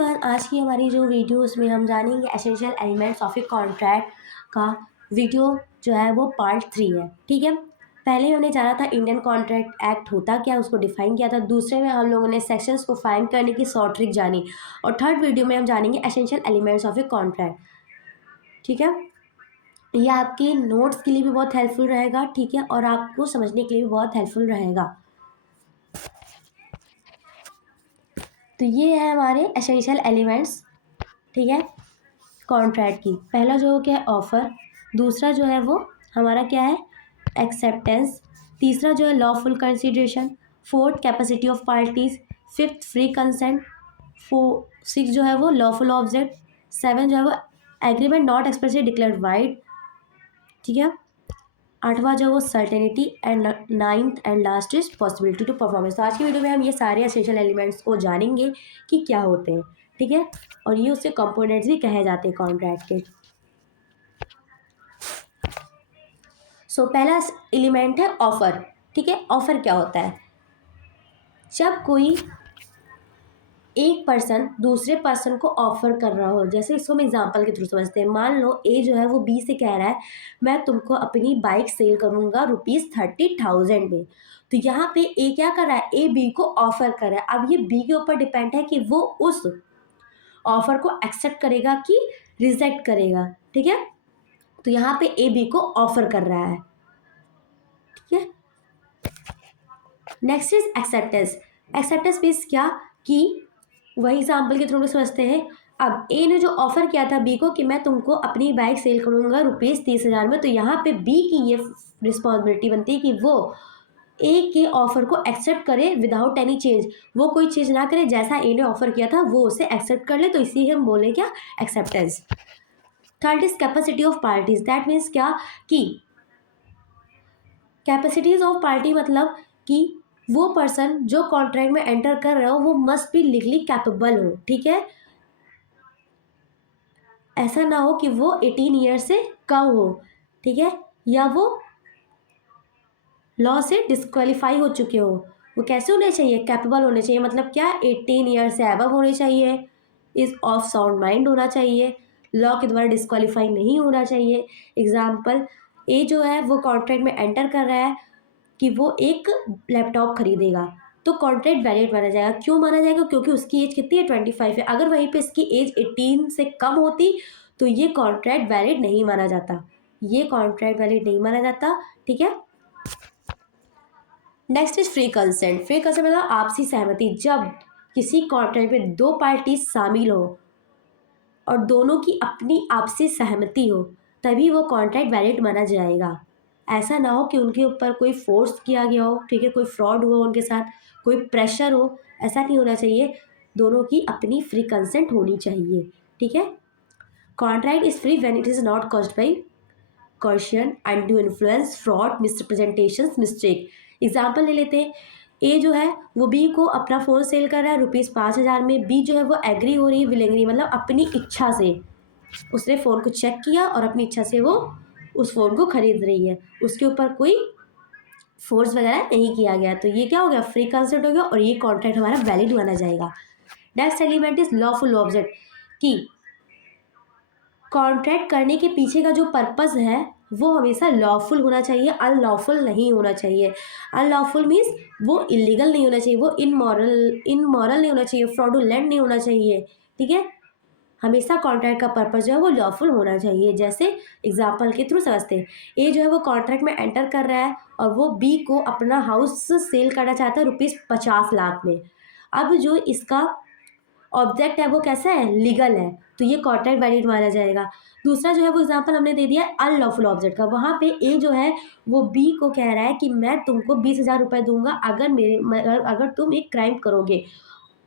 Everyone, आज की हमारी जो वीडियो उसमें हम जानेंगे essential elements of a contract का वीडियो जो है वो पार्ट 3 है। ठीक है, पहले हमने जाना था इंडियन कॉन्ट्रैक्ट एक्ट होता क्या, उसको डिफाइन किया था। दूसरे में हम लोगों ने सेक्शंस को फाइंड करने की शॉर्ट ट्रिक जानी, और थर्ड वीडियो में हम जानेंगे essential elements of a contract. ठीक है, ये आपके नोट्स के लिए भी बहुत हेल्पफुल रहेगा। ठीक है, और आपको समझने के लिए भी बहुत हेल्पफुल रहेगा। तो ये है हमारे एसेंशियल एलिमेंट्स। ठीक है, कॉन्ट्रैक्ट की पहला जो क्या है ऑफर, दूसरा जो है वो हमारा क्या है एक्सेप्टेंस, तीसरा जो है lawful consideration, fourth capacity of parties, fifth free consent, six जो है वो लॉफुल ऑब्जेक्ट, सेवन जो है वो agreement not expressly declared void. ठीक है, आठवां जो है वो certainty, and ninth and last is possibility to performance. तो आज की वीडियो में हम ये सारे एसेंशियल एलिमेंट्स को जानेंगे कि क्या होते हैं। ठीक है, और ये उसके कंपोनेंट्स भी कहे जाते हैं कॉन्ट्रैक्ट के। पहला एलिमेंट है ऑफर। ठीक है, ऑफर क्या होता है? जब कोई एक पर्सन दूसरे पर्सन को ऑफर कर रहा हो, जैसे इसको हम एग्जांपल के थ्रू समझते हैं। मान लो ए जो है वो बी से कह रहा है मैं तुमको अपनी बाइक सेल करूंगा ₹30,000 में। तो यहाँ पे ए क्या कर रहा है, ए बी को ऑफर कर रहा है। अब ये बी के ऊपर डिपेंड है कि वो उस ऑफर को एक्सेप्ट करेगा कि रिजेक्ट करेगा। ठीक है, तो यहाँ पे ए बी को ऑफर कर रहा है। ठीक है, next is acceptance. Acceptance means क्या कि वही एग्जाम्पल के थ्रू हम समझते हैं। अब ए ने जो ऑफर किया था बी को कि मैं तुमको अपनी बाइक सेल करूंगा ₹30,000 में, तो यहाँ पे बी की ये रिस्पॉन्सिबिलिटी बनती है कि वो ए के ऑफर को एक्सेप्ट करे विदाउट एनी चेंज। वो कोई चीज़ ना करे, जैसा ए ने ऑफर किया था वो उसे एक्सेप्ट कर ले, तो इसी हम बोले क्या, acceptance. Third is capacity of parties. That means क्या कि कैपेसिटीज ऑफ पार्टी मतलब कि वो पर्सन जो कॉन्ट्रैक्ट में एंटर कर रहा हो वो मस्ट बी लीगली कैपेबल हो। ठीक है, ऐसा ना हो कि वो 18 ईयर से कम हो। ठीक है, या वो लॉ से डिस्क्वालीफाई हो चुके हो। वो कैसे होने चाहिए, कैपेबल होने चाहिए। मतलब क्या, 18 ईयर से अबव होने चाहिए, इज ऑफ साउंड माइंड होना चाहिए, लॉ के द्वारा डिस्क्वालीफाई नहीं होना चाहिए। एग्जाम्पल, ए जो है वो कॉन्ट्रैक्ट में एंटर कर रहा है कि वो एक लैपटॉप खरीदेगा, तो कॉन्ट्रैक्ट वैलिड माना जाएगा। क्यों माना जाएगा, क्योंकि उसकी एज कितनी है, 25 है। अगर वहीं पे इसकी एज 18 से कम होती तो ये कॉन्ट्रैक्ट वैलिड नहीं माना जाता, ये कॉन्ट्रैक्ट वैलिड नहीं माना जाता। ठीक है, next is free consent. Free consent मतलब आपसी सहमति। जब किसी कॉन्ट्रैक्ट में दो पार्टी शामिल हो और दोनों की अपनी आपसी सहमति हो, तभी वो कॉन्ट्रैक्ट वैलिड माना जाएगा। ऐसा ना हो कि उनके ऊपर कोई फोर्स किया गया हो, ठीक है, कोई फ्रॉड हुआ उनके साथ, कोई प्रेशर हो, ऐसा नहीं होना चाहिए। दोनों की अपनी फ्री कंसेंट होनी चाहिए। ठीक है, contract is free when it is not caused by coercion, undue influence, fraud, misrepresentation, mistake. Example ले लेते हैं, ए जो है वो बी को अपना फ़ोन सेल कर रहा है ₹5,000 में। बी जो है वो एग्री हो रही है विलिंगली, मतलब अपनी इच्छा से उसने फ़ोन को चेक किया और अपनी इच्छा से वो उस फ़ोन को खरीद रही है, उसके ऊपर कोई फोर्स वगैरह नहीं किया गया। तो ये क्या हो गया, फ्री कंसेंट हो गया, और ये कॉन्ट्रैक्ट हमारा वैलिड माना जाएगा। Next element is lawful object, कि कॉन्ट्रैक्ट करने के पीछे का जो पर्पस है वो हमेशा लॉफुल होना चाहिए, अनलॉफुल नहीं होना चाहिए। अनलॉफुल मीन्स वो इलीगल नहीं होना चाहिए, वो इनमॉरल नहीं होना चाहिए, फ्रॉडुलेंट नहीं होना चाहिए। ठीक है, हमेशा कॉन्ट्रैक्ट का पर्पस जो है वो लॉफुल होना चाहिए। जैसे एग्जाम्पल के थ्रू समझते हैं, ए जो है वो कॉन्ट्रैक्ट में एंटर कर रहा है और वो बी को अपना हाउस सेल करना चाहता है ₹50,00,000 में। अब जो इसका ऑब्जेक्ट है वो कैसा है, लीगल है, तो ये कॉन्ट्रैक्ट वैलिड माना जाएगा। दूसरा जो है वो एग्जांपल हमने दे दिया अनलॉफुल ऑब्जेक्ट का। वहाँ पे ए जो है वो बी को कह रहा है कि मैं तुमको ₹20,000 दूंगा अगर तुम एक क्राइम करोगे।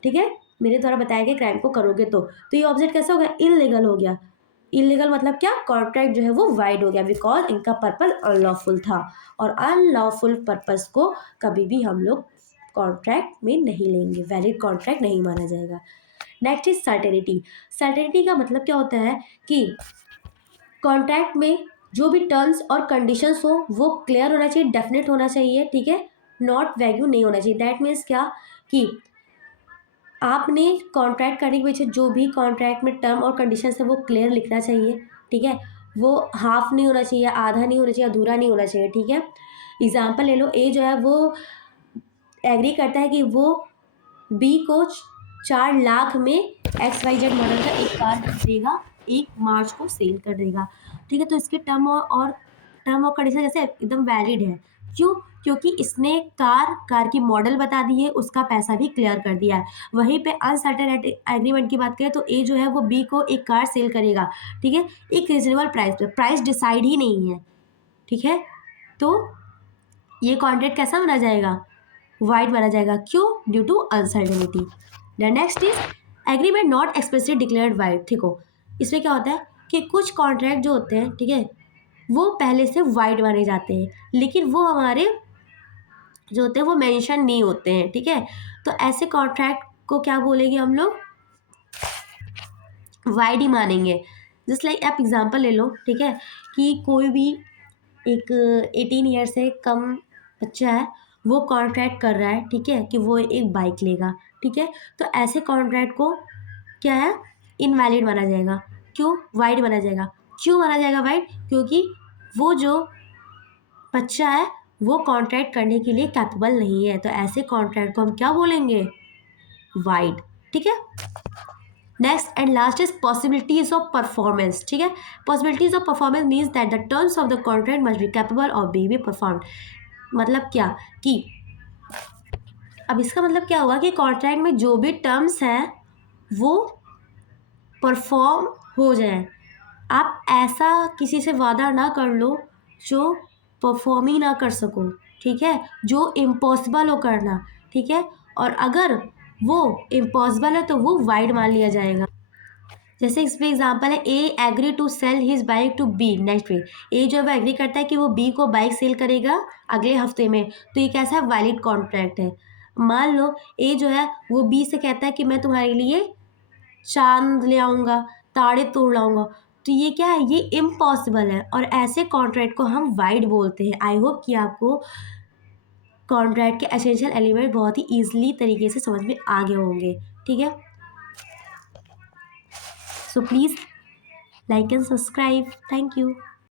ठीक है, मेरे द्वारा बताए गए क्राइम को करोगे तो ये ऑब्जेक्ट कैसा हो गया, इलीगल हो गया। इलीगल मतलब क्या, कॉन्ट्रैक्ट जो है वो वाइड हो गया, बिकॉज इनका पर्पस अनलॉफुल था, और अनलॉफुल पर्पस को कभी भी हम लोग कॉन्ट्रैक्ट में नहीं लेंगे, वैलिड कॉन्ट्रैक्ट नहीं माना जाएगा। Next is certainty. सर्टेनिटी का मतलब क्या होता है कि कॉन्ट्रैक्ट में जो भी टर्म्स और कंडीशंस हो वो क्लियर होना चाहिए, डेफिनेट होना चाहिए। ठीक है, नॉट वैग्यू नहीं होना चाहिए। दैट मीन्स क्या कि आपने कॉन्ट्रैक्ट करने के पीछे जो भी कॉन्ट्रैक्ट में टर्म और कंडीशंस है वो क्लियर लिखना चाहिए, ठीक है। वो हाफ नहीं होना चाहिए, आधा नहीं होना चाहिए, अधूरा नहीं होना चाहिए, ठीक है। एग्जाम्पल ले लो, ए जो है वो एग्री करता है कि वो बी को 4 लाख में XYZ मॉडल का एक कार खरीदेगा, 1 मार्च को सेल कर देगा, ठीक है। तो इसके टर्म और कंडीशन जैसे एकदम वैलिड है। क्यों? क्योंकि इसने कार की मॉडल बता दी है, उसका पैसा भी क्लियर कर दिया है। वहीं पे अनसर्टेन एग्रीमेंट की बात करें तो ए जो है वो बी को एक कार सेल करेगा, ठीक है, एक रीजनेबल प्राइस पे। प्राइस डिसाइड ही नहीं है, ठीक है। तो ये कॉन्ट्रैक्ट कैसा माना जाएगा? वाइड माना जाएगा। क्यों? Due to uncertainty. The next is agreement not expressly declared void. ठीक हो, इसमें क्या होता है कि कुछ कॉन्ट्रैक्ट जो होते हैं, ठीक है, वो पहले से वाइड माने जाते हैं, लेकिन वो हमारे जो होते हैं वो मेंशन नहीं होते हैं, ठीक है। तो ऐसे कॉन्ट्रैक्ट को क्या बोलेंगे हम लोग? वाइड ही मानेंगे। जस्ट लाइक आप एग्जांपल ले लो, ठीक है, कि कोई भी एक 18 ईयर से कम बच्चा है, वो कॉन्ट्रैक्ट कर रहा है, ठीक है, कि वो एक बाइक लेगा, ठीक है। तो ऐसे कॉन्ट्रैक्ट को क्या है? इनवैलिड माना जाएगा। क्यों? वाइड माना जाएगा। क्यों माना जाएगा वाइड? क्योंकि वो जो बच्चा है वो कॉन्ट्रैक्ट करने के लिए कैपेबल नहीं है। तो ऐसे कॉन्ट्रैक्ट को हम क्या बोलेंगे? वाइड, ठीक है। Next and last is possibilities of performance, ठीक है। Possibilities of performance means that the terms of the contract must be capable of being be performed. मतलब क्या कि अब इसका मतलब क्या हुआ कि कॉन्ट्रैक्ट में जो भी टर्म्स हैं वो परफॉर्म हो जाए। आप ऐसा किसी से वादा ना कर लो जो परफॉर्म ही ना कर सको, ठीक है, जो इम्पॉसिबल हो करना, ठीक है। और अगर वो इम्पॉसिबल है तो वो वाइड मान लिया जाएगा। जैसे इसमें एग्जांपल है, A agree to sell his bike to B next week. A जो है वो एग्री करता है कि वो बी को बाइक सेल करेगा अगले हफ्ते में। तो ये कैसा है? वैलिड कॉन्ट्रैक्ट है। मान लो ए जो है वो बी से कहता है कि मैं तुम्हारे लिए चांद ले आऊँगा, ताड़े तोड़ लाऊँगा। तो ये क्या है? ये इम्पॉसिबल है और ऐसे कॉन्ट्रैक्ट को हम वाइड बोलते हैं। आई होप कि आपको कॉन्ट्रैक्ट के एसेंशियल एलिमेंट बहुत ही ईजिली तरीके से समझ में आ गए होंगे, ठीक है। So please like and subscribe. Thank you.